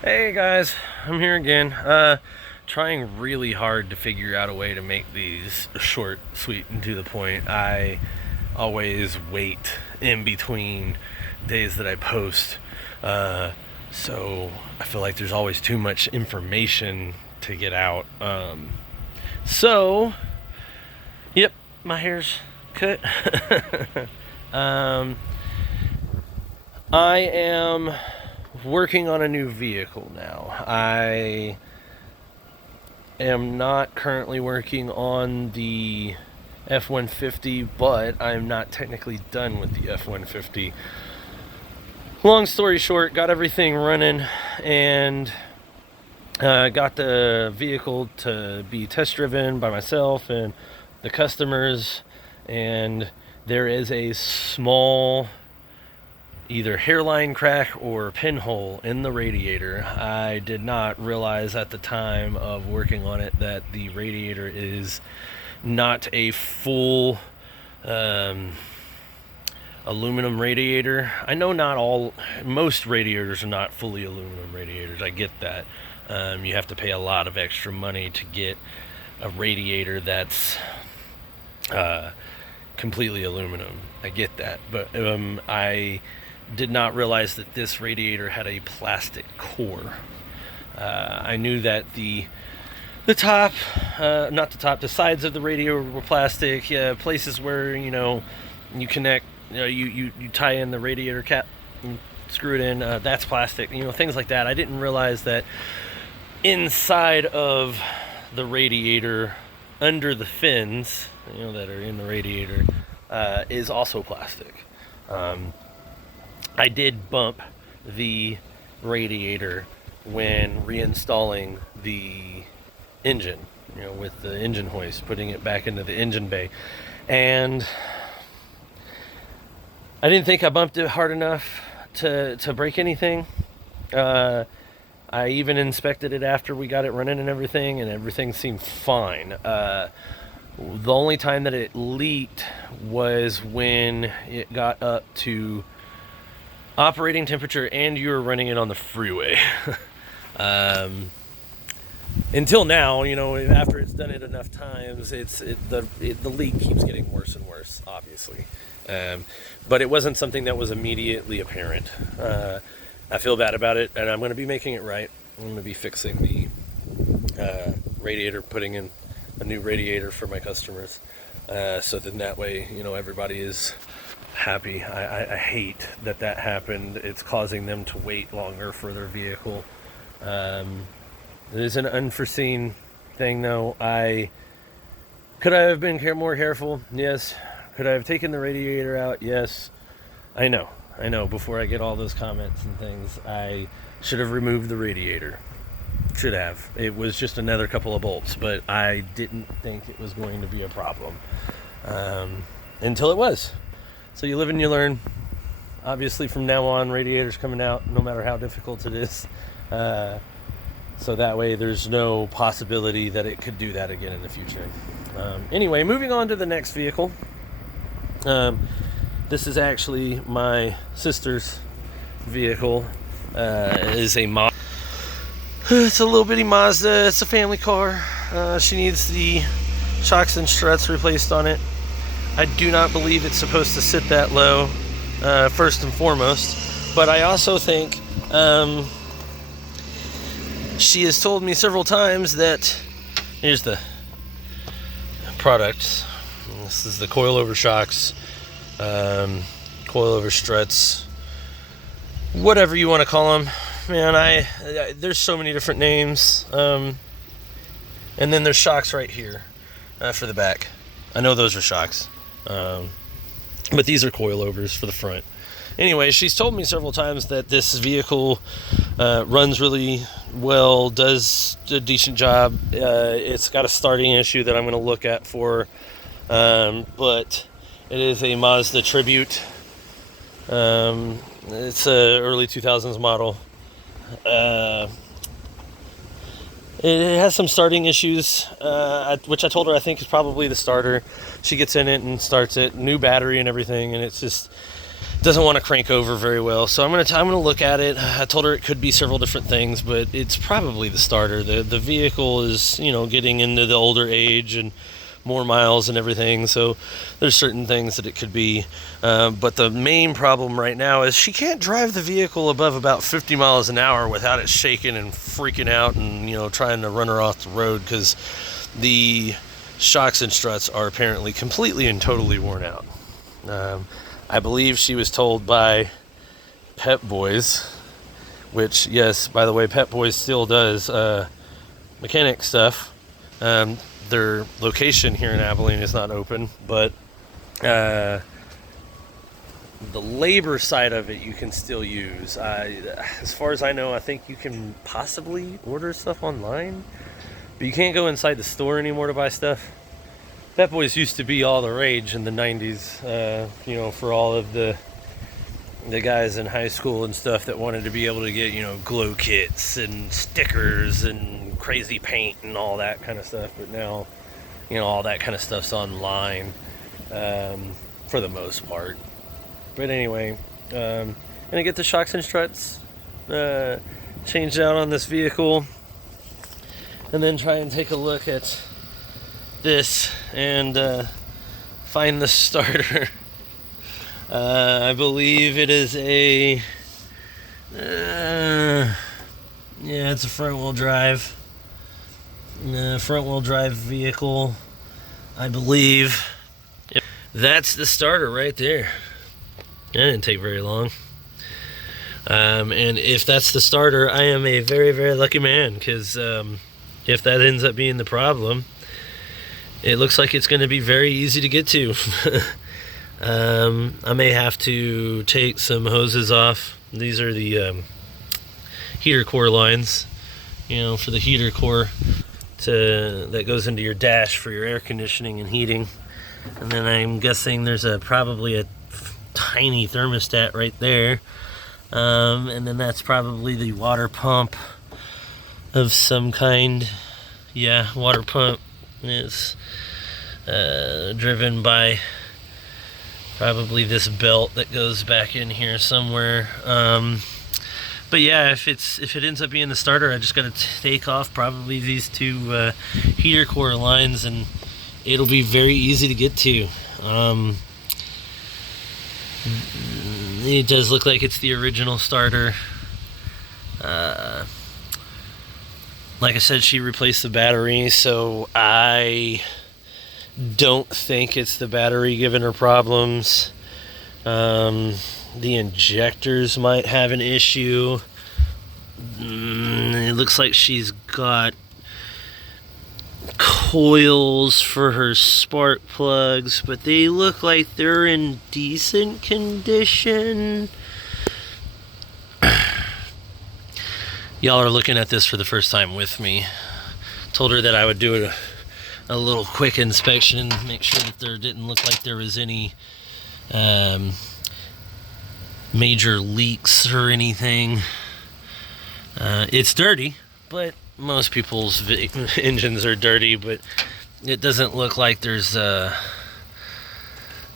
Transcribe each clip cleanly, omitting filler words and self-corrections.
Hey guys, I'm here again. Trying really hard to figure out a way to make these short, sweet, and to the point. I always wait in between days that I post, so I feel like there's always too much information to get out. So, yep, my hair's cut. um, I am working on a new vehicle now. I am not currently working on the F-150, but I'm not technically done with the F-150. Long story short, got everything running and got the vehicle to be test driven by myself and the customers, and there is a small either hairline crack or pinhole in the radiator. I did not realize at the time of working on it that the radiator is not a full aluminum radiator. I know most radiators are not fully aluminum radiators. I get that. You have to pay a lot of extra money to get a radiator that's completely aluminum. I get that, but I did not realize that this radiator had a plastic core. I knew that the top, not the top, the sides of the radiator were plastic. Yeah, places where you connect, you tie in the radiator cap and screw it in. That's plastic. Things like that. I didn't realize that inside of the radiator, under the fins, that are in the radiator, is also plastic. I did bump the radiator when reinstalling the engine, with the engine hoist, putting it back into the engine bay. And I didn't think I bumped it hard enough to break anything. I even inspected it after we got it running and everything seemed fine. The only time that it leaked was when it got up to operating temperature and you were running it on the freeway. Until now, after it's done it enough times, the leak keeps getting worse and worse, obviously. But it wasn't something that was immediately apparent. I feel bad about it, and I'm going to be making it right. I'm going to be fixing the radiator, putting in a new radiator for my customers, so that way, everybody is happy. I hate that happened. It's causing them to wait longer for their vehicle. It is an unforeseen thing, though. Could I have been more careful? Yes. Could I have taken the radiator out? Yes. I know. Before I get all those comments and things, I should have removed the radiator. Should have. It was just another couple of bolts, but I didn't think it was going to be a problem until it was. So you live and you learn. Obviously, from now on, radiators coming out, no matter how difficult it is. So that way, there's no possibility that it could do that again in the future. Anyway, moving on to the next vehicle. This is actually my sister's vehicle. It is a Mazda. It's a little bitty Mazda. It's a family car. She needs the shocks and struts replaced on it. I do not believe it's supposed to sit that low, first and foremost. But I also think she has told me several times that here's the products. This is the coilover shocks, coilover struts, whatever you want to call them. Man, there's so many different names. And then there's shocks right here for the back. I know those are shocks. But these are coilovers for the front. Anyway, she's told me several times that this vehicle runs really well, does a decent job. It's got a starting issue that I'm going to look at for her. But it is a Mazda Tribute. It's a early 2000s model. It has some starting issues, which I told her I think is probably the starter. She gets in it and starts it, new battery and everything, and it's just doesn't want to crank over very well. So I'm gonna look at it. I told her it could be several different things, but it's probably the starter. The vehicle is, you know, getting into the older age and more miles and everything, so there's certain things that it could be, but the main problem right now is she can't drive the vehicle above about 50 miles an hour without it shaking and freaking out and, you know, trying to run her off the road, because the shocks and struts are apparently completely and totally worn out. I believe she was told by Pep Boys, which, yes, by the way, Pep Boys still does mechanic stuff. Their location here in Abilene is not open, but the labor side of it you can still use. As far as I know, I think you can possibly order stuff online, but you can't go inside the store anymore to buy stuff. Pep Boys used to be all the rage in the 90s, you know, for all of the guys in high school and stuff that wanted to be able to get, you know, glow kits and stickers and crazy paint and all that kind of stuff. But now, you know, all that kind of stuff's online, for the most part. But anyway, gonna get the shocks and struts changed out on this vehicle, and then try and take a look at this and find the starter. I believe it is a yeah, it's a front-wheel drive vehicle, I believe. Yep. That's the starter right there. That didn't take very long. And if that's the starter, I am a very, very lucky man, because if that ends up being the problem, it looks like it's going to be very easy to get to. I may have to take some hoses off. These are the heater core lines, you know, for the heater core that goes into your dash for your air conditioning and heating. And then I'm guessing there's probably a tiny thermostat right there, and then that's probably the water pump of some kind. Yeah, water pump is driven by probably this belt that goes back in here somewhere. But yeah, if it ends up being the starter, I just got to take off probably these two heater core lines, and it'll be very easy to get to. It does look like it's the original starter. Like I said, she replaced the battery, so I don't think it's the battery giving her problems. The injectors might have an issue. It looks like she's got coils for her spark plugs, but they look like they're in decent condition. Y'all are looking at this for the first time with me. Told her that I would do a little quick inspection, make sure that there didn't look like there was any major leaks or anything. It's dirty, but most people's engines are dirty, but it doesn't look like there's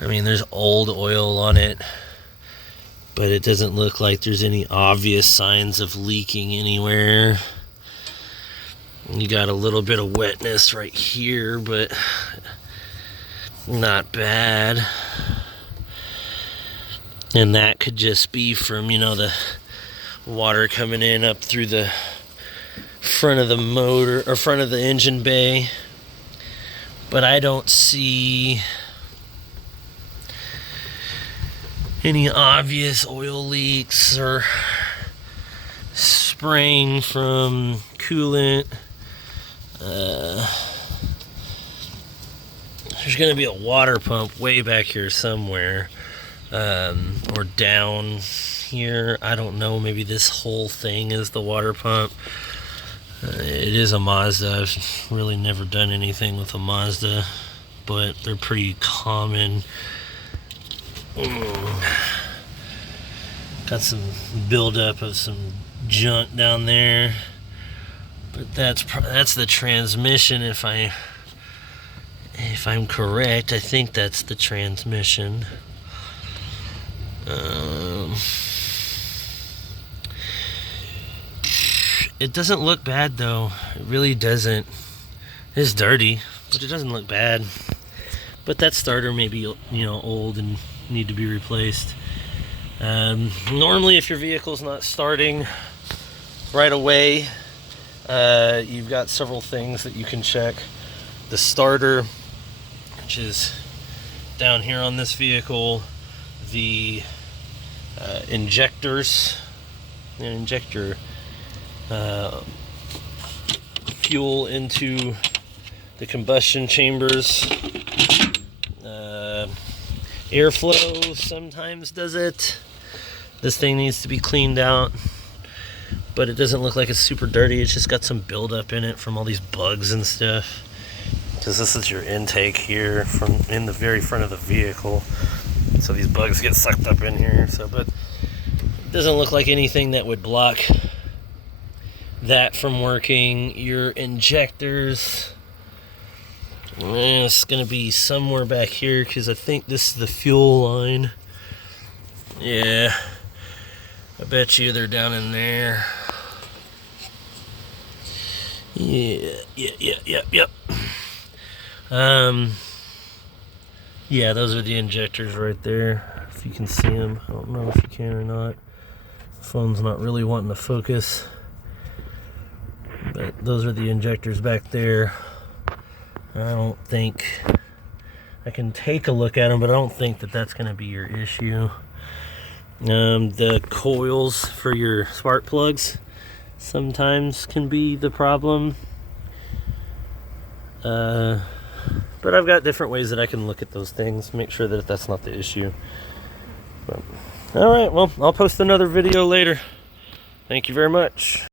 there's old oil on it, but it doesn't look like there's any obvious signs of leaking anywhere. You got a little bit of wetness right here, but not bad. And that could just be from, you know, the water coming in up through the front of the motor, or front of the engine bay. But I don't see any obvious oil leaks or spraying from coolant. There's going to be a water pump way back here somewhere, or down here. I don't know, maybe this whole thing is the water pump. It is a Mazda. I've really never done anything with a Mazda, but they're pretty common. Got some buildup of some junk down there, but that's the transmission. If I'm correct, I think that's the transmission. It doesn't look bad though. It really doesn't. It's dirty, but it doesn't look bad. But that starter may be, old and need to be replaced. Normally, if your vehicle's not starting right away, you've got several things that you can check. The starter, which is down here on this vehicle, the injectors, the injector fuel into the combustion chambers. Airflow sometimes does it. This thing needs to be cleaned out, but it doesn't look like it's super dirty. It's just got some buildup in it from all these bugs and stuff. Because this is your intake here from in the very front of the vehicle, so these bugs get sucked up in here. But it doesn't look like anything that would block that from working. Your injectors, it's gonna be somewhere back here because I think this is the fuel line. Yeah, I bet you they're down in there. Yep. Yeah, those are the injectors right there. If you can see them, I don't know if you can or not. The phone's not really wanting to focus, but those are the injectors back there. I don't think I can take a look at them, but I don't think that that's going to be your issue. The coils for your spark plugs sometimes can be the problem. But I've got different ways that I can look at those things, make sure that that's not the issue. But, all right, well, I'll post another video later. Thank you very much.